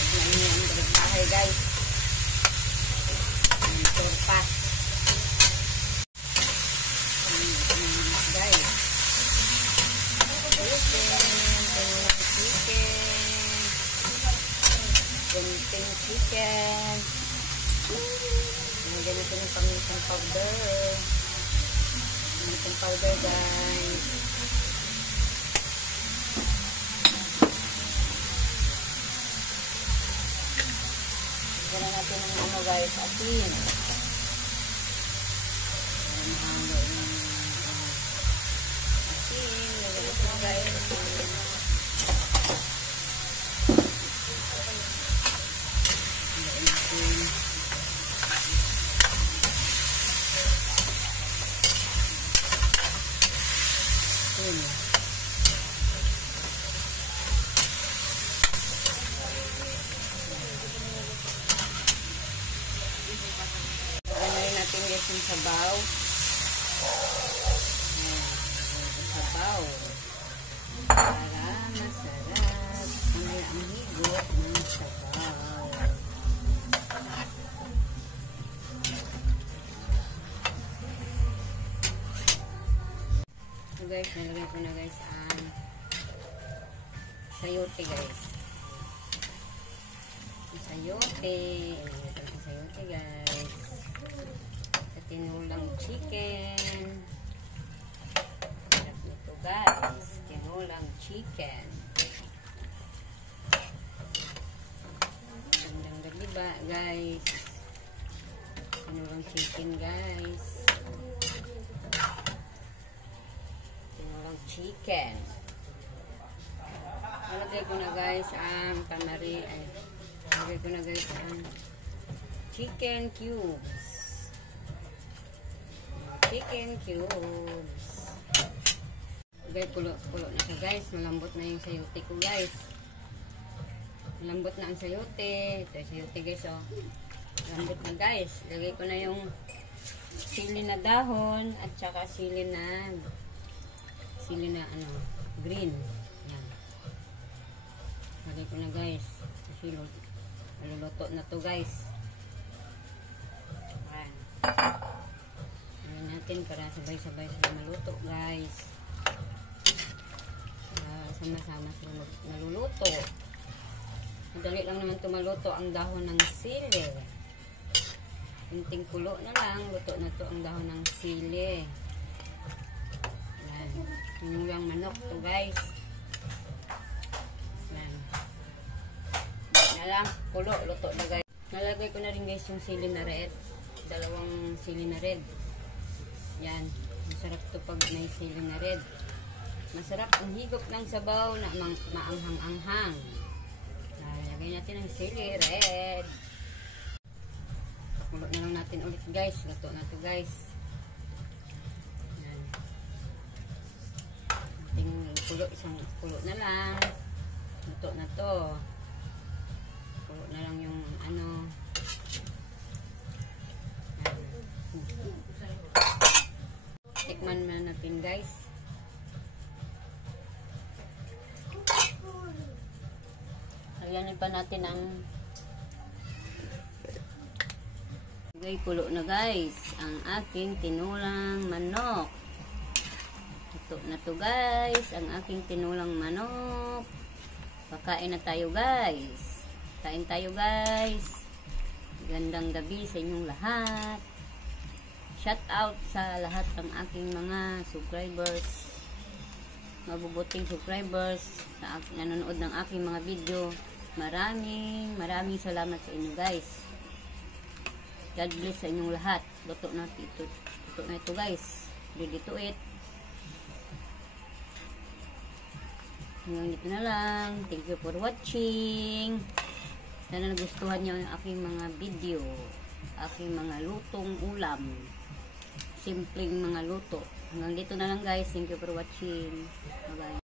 guys, mainit ang bahay guys. Torpa. Guys. Kunting chicken. Lagyan natin yung paminsang powder. Paminsang powder guys. Lagyan natin ng ano guys, asin. Asin. Lagyan natin guys. Ganayin natin guys yung sabaw. Sabaw. Para masarap. Ang higop ng sabaw. So guys, nalagay ko na guys ang sayote guys. Sayote. Nalagay ko sayote guys. Sa tinulang chicken. Sarap nito guys. Tinulang chicken. Gandang gabi ba guys? Tinulang chicken guys. Chicken. Nalagay ko na guys ang kamari. Nalagay ko na guys ang chicken cubes. Chicken cubes. Lagay pulo na siya guys. Malambot na yung sayote ko guys. Malambot na ang sayote. Ito yung sayote guys oh. Malambot na guys. Lagay ko na yung sili na dahon at saka sili na ano, green. Yan. Lagay ko na guys. Kasi maluluto na to guys. Ayan. Lagyan natin para sabay-sabay sila maluto guys. Sama-sama sila maluluto. Madali lang naman ito maluto ang dahon ng sili. Kunting kulo na lang. Luto na to ang dahon ng sili. Tinulang manok to guys. Yan. Na lang, kulo, luto na guys. Nalagay ko na rin guys yung sili na red. Dalawang sili na red. Yan. Masarap to pag may sili na red. Masarap ang higop ng sabaw na maanghang-anghang. Lagay natin ang sili red. Kulo na lang natin ulit guys. Luto na to guys. Kulo, isang kulo na lang. Luto na to. Kulo na lang yung ano. Tikman na natin guys. Lagyan pa natin ang kulo na guys. Ang aking tinulang manok. Ito na to guys, ang aking tinulang manok. Pakain na tayo guys. Kain tayo guys. Gandang gabi sa inyong lahat. Shout out sa lahat ng aking mga subscribers. Mabubuting subscribers na nanonood ng aking mga video. Maraming salamat sa inyo guys. God bless sa inyong lahat. Luto na ito. Luto na ito guys. Ready to eat. Hanggang dito na lang. Thank you for watching. Sana nagustuhan nyo ang aking mga video. Aking mga lutong ulam. Simpleng mga luto. Hanggang dito na lang guys. Thank you for watching. Bye bye.